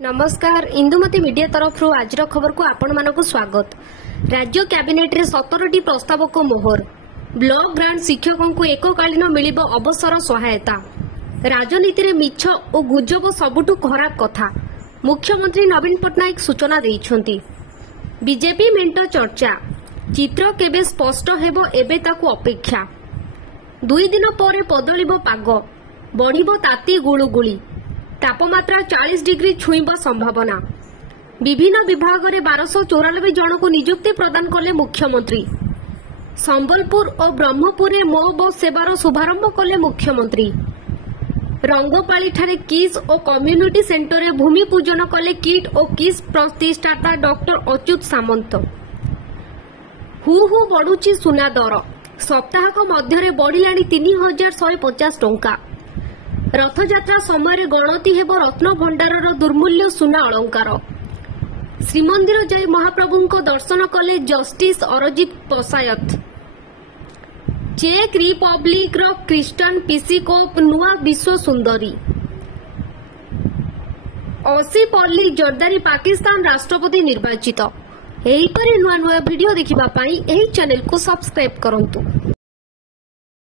नमस्कार इंदुमती मीडिया तरफ आज खबर को आपण मानक स्वागत। राज्य कैबिनेट रे 17टी प्रस्ताव को मोहर। ब्लॉक ग्रांट शिक्षकों को एककालीन मिलिबो अवसर सहायता। राजनीति रे मिछ और गुजब सबुठु खराब कथा मुख्यमंत्री नवीन पटनायक सूचना देइछंती। बीजेपी मेंट चर्चा चित्र केबे स्पष्ट हेबो एबे ताकू अपेक्षा। 2 दिन पर बदलिबो पाग बढ़िबो ताती गुळुगुळी तापमात्रा 40 डिग्री छुईबा संभावना। विभिन्न विभाग में 1294 जन को नियुक्ति प्रदान कले मुख्यमंत्री। संबलपुर और ब्रह्मपुर में मो बस सेवार शुभारंभ कले मुख्यमंत्री। रंगपाली ठारे किस और कम्युनिटी सेंटर में भूमि पूजन कले किट और किस प्रतिष्ठाता डॉक्टर अच्युत सामंत। हु बढ़ुची सुना दर सप्ताहक मध्य बढ़िलाणी 3150 टंका। रथयात्रा समय गणति हेब रत्न भंडार दुर्मूल्य सुना अलंकार। श्रीमंदिर जाई महाप्रभु को दर्शन कले जस्टिस अरजित पसायत। चेक रिपब्लिक रो क्रिस्टन पिसिकोप नुआ विश्व सुंदरी। औसीपल्ली जर्दारी पाकिस्तान राष्ट्रपति निर्वाचित। एहीपरि नुआ नुआ वीडियो देखिबा पाई एही चैनल को सब्सक्राइब करंतु।